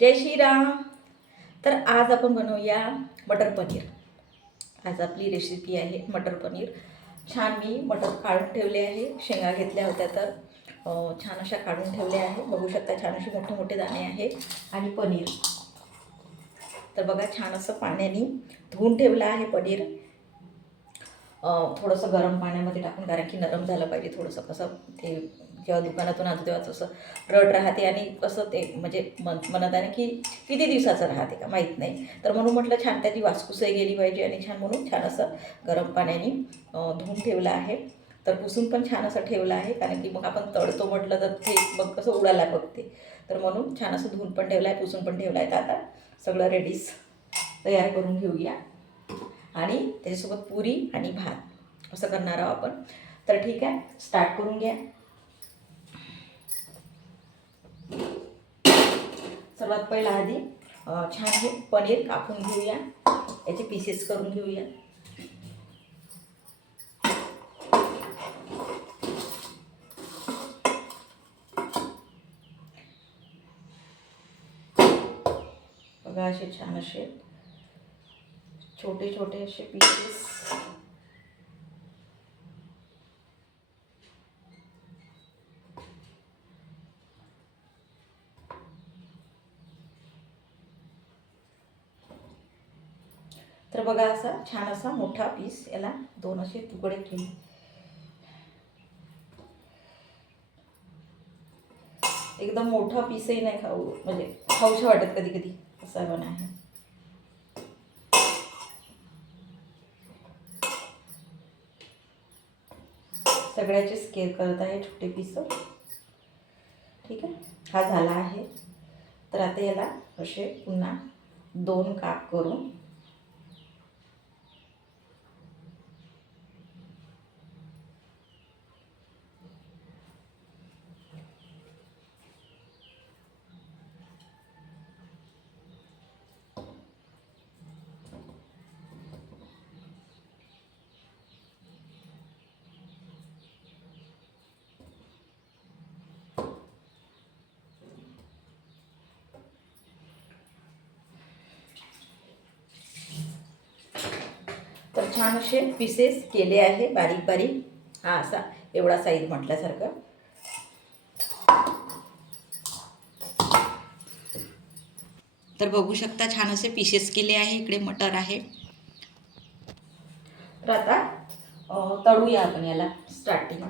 जय श्रीराम। तर आज आपण बनवूया मटर पनीर। आज आपली रेसिपी आहे मटर पनीर। छान मी मटर काढून ठेवले आहे, शेंगा घेतल्या होत्या तर छान अशा काढून ठेवल्या आहे। बघू शकता छान असे मोठे मोठे दाणे आहे। आणि पनीर तर बघा छान असं पाण्याने धुवून ठेवलं आहे पनीर। थोडंसं गरम पाण्यामध्ये टाकून, कारण की नरम झालं पाहिजे थोडंसं। कसं ते जेव्हा दुकानातून आणतो तेव्हा तसं रट राहते आणि कसं ते म्हणजे म्हणत आहे की किती दिवसाचं राहते का माहीत नाही। तर म्हणून म्हटलं छान त्याची वासकुसही गेली पाहिजे आणि छान म्हणून छान असं गरम पाण्याने धुवून ठेवलं आहे। तर पुसून पण छान असं ठेवलं आहे, कारण की मग आपण तळतो म्हटलं तर ते मग कसं उडायला बघते। तर म्हणून छान असं धुवून पण ठेवलं आहे, पुसून पण ठेवलं आहे। तर आता सगळं रेडीच तयार करून घेऊया आणि त्याच्यासोबत पुरी आणि भात असं करणार आहोत आपण। तर ठीक आहे, स्टार्ट करून घ्या। सर्वात पहिला आधी छान हे पनीर कापून घेऊया, याचे पीसेस करून घेऊया। बघा असे छान असे छोटे छोटे असे पीसेस। तर बघा असा छान असा मोठा पीस, याला दोन असे तुकडे केले। एकदम मोठा पीसही नाही खाऊ म्हणजे खाऊशी वाटत कधी कधी, असा पण आहे। सगळ्याचे स्केअर करत आहे छोटे पीस। ठीक आहे, हा झाला आहे। तर आता याला असे पुन्हा दोन काप करून तर छान असे पीसेस केले आहे बारीक बारीक। हा असा एवढा साईज म्हटल्यासारखं। तर बघू शकता छान असे पीसेस केले आहे। इकडे मटर आहे। तर आता तळूया आपण याला स्टार्टिंग।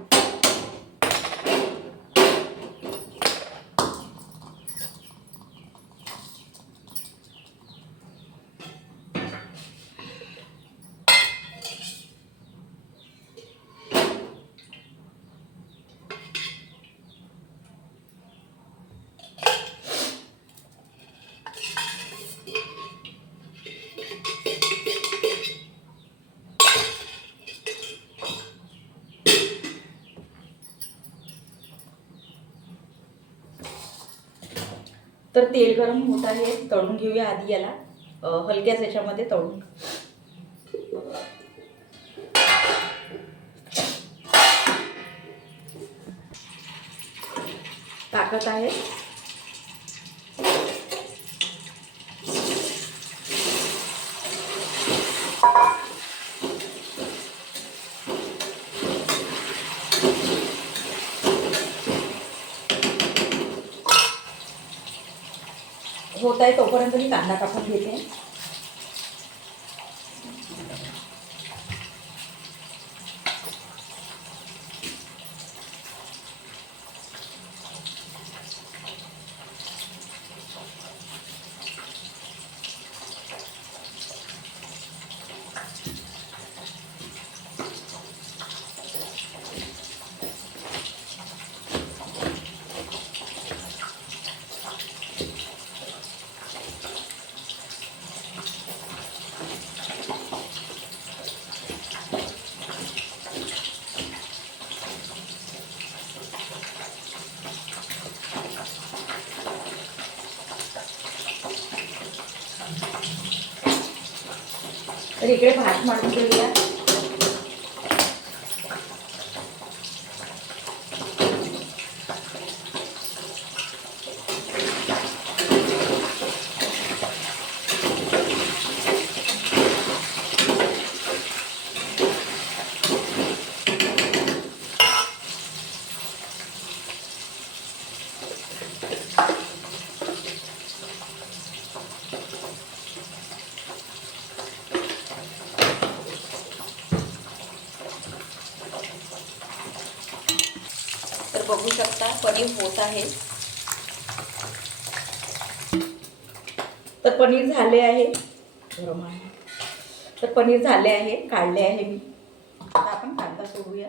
तर तेल गरम होत आहे, तळून घेऊया आधी याला हलक्याच याच्यामध्ये तळून। टाकत आहे। होत आहे तोपर्यंत मी कांदा कापून घेते। तर इकडे भात मांडून घेऊया। पनीर होत आहे. तर पनीर झाले आहे, गरम आहे. तर पनीर झाले आहे, काढले आहे मी. आता आपण कांदा सोडूया.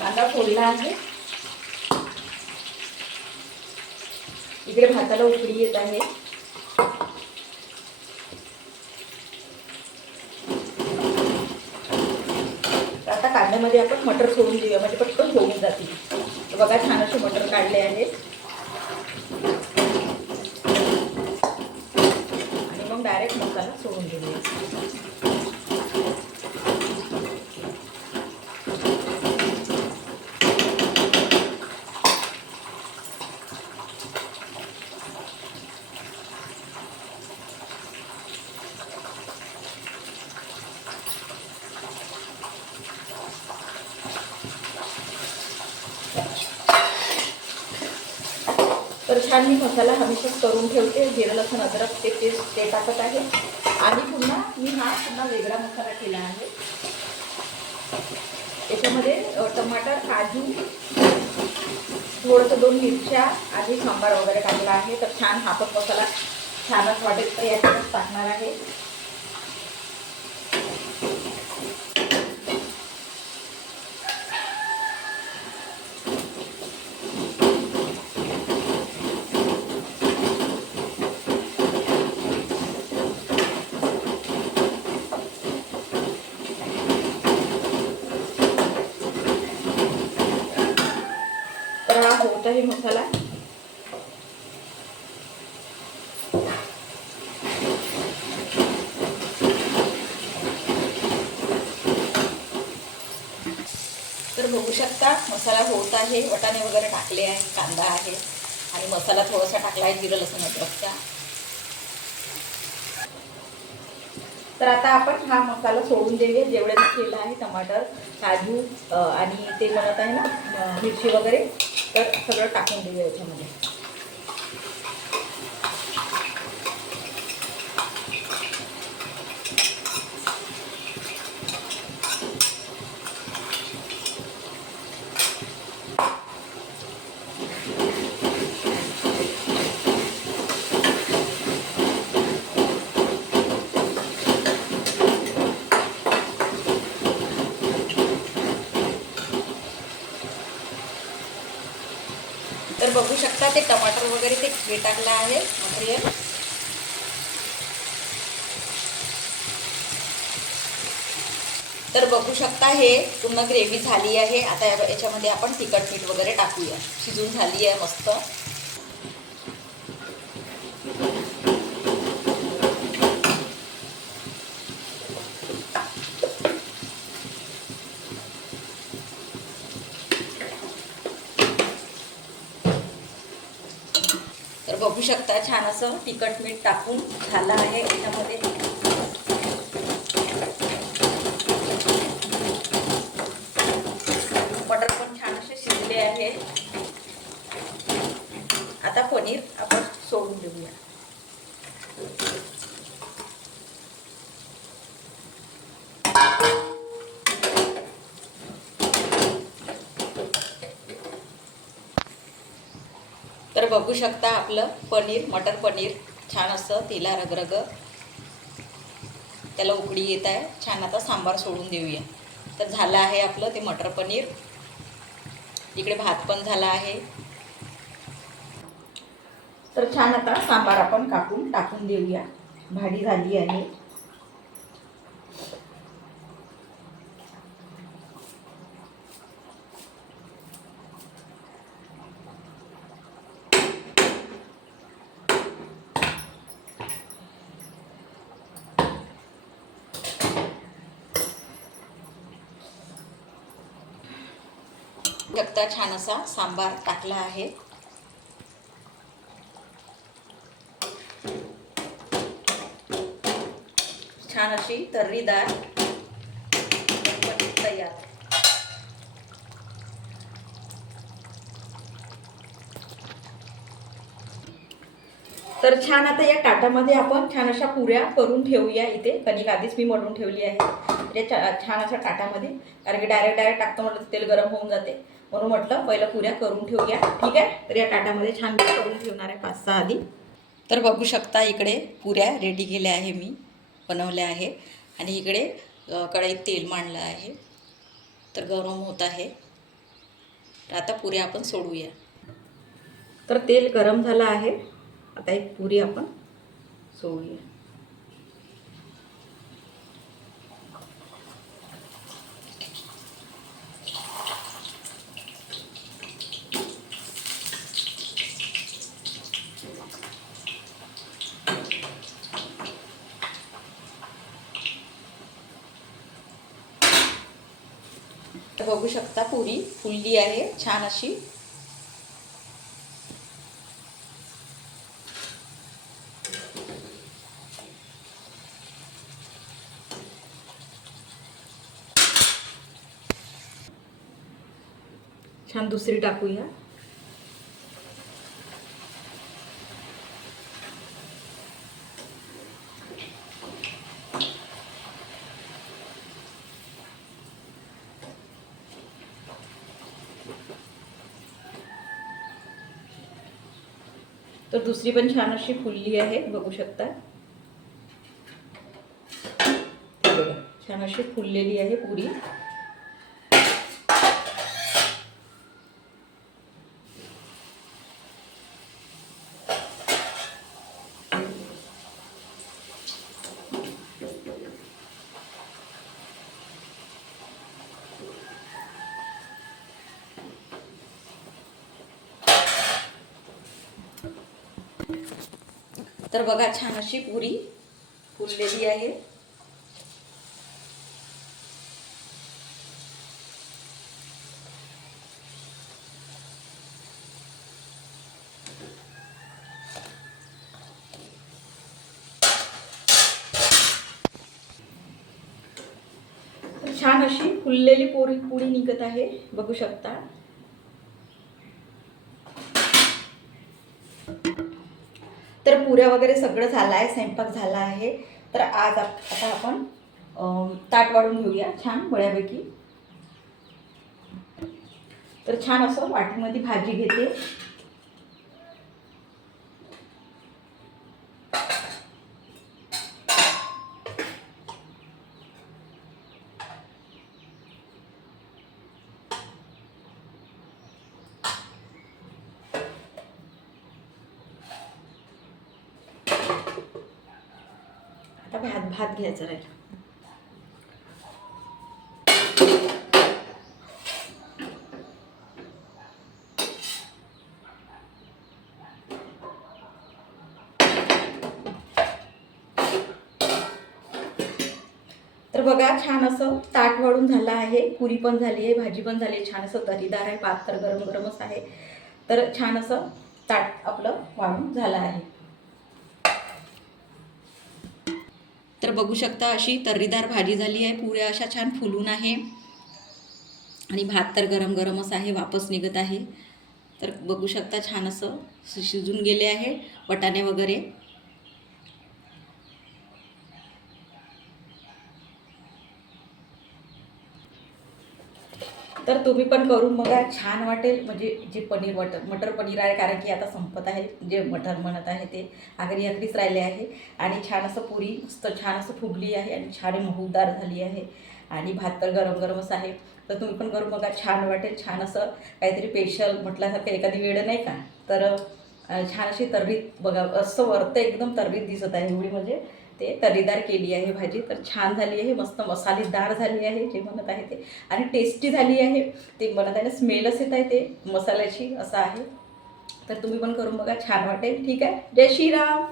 कांदा फोडला आहे. इकडे भाताला उकळी येत आहे. आता कांद्यामध्ये आपण मटर सोडून देऊया, म्हणजे पटकन होऊन जातील. तर बघा, छान असे मटर काढले आहेत. आणि मग डायरेक्ट मसाला सोडून देऊया. तर छान मी मसाला हमेशा करून ठेवते. जिरं लसूण अद्रक ते पेस्ट ते टाकत आहे. आणि पुन्हा मी पुन्हा वेगळा मसाला केला आहे. याच्यामध्ये टमाटर, काजू, थोडंसं 2 मिरच्या आणि सांबार वगैरे टाकला आहे. तर छान हा पण मसाला छानच वाटेल तर याच्यातच टाकणार आहे. तर हा होत आहे मसाला. तर बघू शकता मसाला होत आहे. वाटाणे वगैरे टाकले आहे, कांदा आहे आणि मसाला थोडासा टाकला आहे जिरं लसूण अद्रकचा. तर आता आपण हा मसाला सोडून देऊया. जेवढे मी केलं आहे, टमाटर, काजू आणि ते बनत आहे ना मिरची वगैरे, तर सगळं टाकून देऊया याच्यामध्ये. तर बघू शकता ते टमाटर वगैरे ते टाकलं आहे मटेरियल. तर बघू शकता हे पूर्ण ग्रेव्ही झाली आहे. आता याच्यामध्ये आपण तिखट मीठ वगैरे टाकूया. शिजून झाली आहे मस्त. तर बघू शकता छान असं तिखट मीठ टाकून झालं आहे याच्यामध्ये. मटर पण छान असे शिजले आहे. आता पनीर आपण सोडून देऊया. तर बघू शकता आपलं पनीर, मटर पनीर छान असं तिला रगरग त्याला उकळी येत आहे. छान आता सांबार सोडून देऊया. तर झालं आहे आपलं ते मटर पनीर. इकडे भात पण झाला आहे. तर छान आता सांबार आपण टाकून देऊया. भाजी झाली आहे. एकदा छान असा सांबार टाकला आहे. छान अशी तर्रीदार पनीर तयार. तर छान आता या ताटामध्ये आपण छान अशा पुऱ्या करून ठेवूया. इथे कणिक आधीच मी मळून ठेवली आहे म्हणजे छान अशा ताटामध्ये, कारण की डायरेक्ट टाकतो म्हटलं तेल गरम होऊन जाते, म्हणून म्हटलं पहिलं पुऱ्या करून ठेवूया. ठीक आहे, तर या ताटामध्ये छान करून ठेवणार आहे 5-6 आधी. तर बघू शकता इकडे पुऱ्या रेडी केल्या आहे, मी बनवल्या आहे. आणि इकडे कढईत तेल मांडलं आहे, तर गरम होत आहे. तर आता पुऱ्या आपण सोडूया. तर तेल गरम झालं आहे, आता एक पुरी आपण सोडूया. बघू शकता पुरी फुलली आहे छान अशी. छान दुसरी टाकूया. तर दुसरी पण छान अशी फुलली आहे, बघू शकता. छान अशी फुललेली आहे पुरी. तर बघा छान अशी पुरी फुललेली आहे. छान अशी फुललेली पुरी निघत आहे, बघू शकता. तर पुऱ्या वगैरे सगळं झालं आहे, स्वयंपाक झाला आहे. तर आज आता आपण ताट वाढून घेऊया छान बऱ्यापैकी. तर छान असं वाटीमध्ये भाजी घेते. आता भात घ्यायचा राहील. तर बघा छान असं ताट वाढून झालं आहे, पुरी पण झाली आहे, भाजी पण झाली आहे, छान असं तर्रीदार आहे, भात तर गरम गरमच आहे. तर छान असं ताट आपलं वाढून झालं आहे. तर बघू शकता अशी तर्रीदार भाजी झाली आहे, पुऱ्या अशा छान फुलून आहे आणि भात तर गरम गरमच आहे, वापस निघत आहे. तर बघू शकता छान असं शिजून गेले आहे वाटाणे वगैरे. तर तुम्ही पण करून बघा, छान वाटेल. म्हणजे जे मटर पनीर आहे, कारण की आता संपत आहे, जे मटर म्हणत आहे ते आखरीच राहिले आहे. आणि छान असं पुरी मस्त छान असं फुगली आहे आणि छान मऊदार झाली आहे आणि भात तर गरम गरमच आहे. तर तुम्ही पण करून बघा, छान वाटेल. छान असं काहीतरी स्पेशल म्हटल्यासारखं एखादी वेळ नाही का. तर छान अशी तर्रीत बघा, असं वरतं एकदम तर्रीत दिसत आहे, एवढी म्हणजे ते तर्रीदार केली आहे भाजी. तर छान झाली आहे, मस्त मसालेदार झाली आहे, जे म्हणत आहे ते. आणि टेस्टी झाली आहे, ते म्हणत आहे ना, स्मेलच येत आहे ते मसाल्याची, असं आहे. तर तुम्ही पण करून बघा, छान वाटेल. ठीक आहे, जय श्रीराम.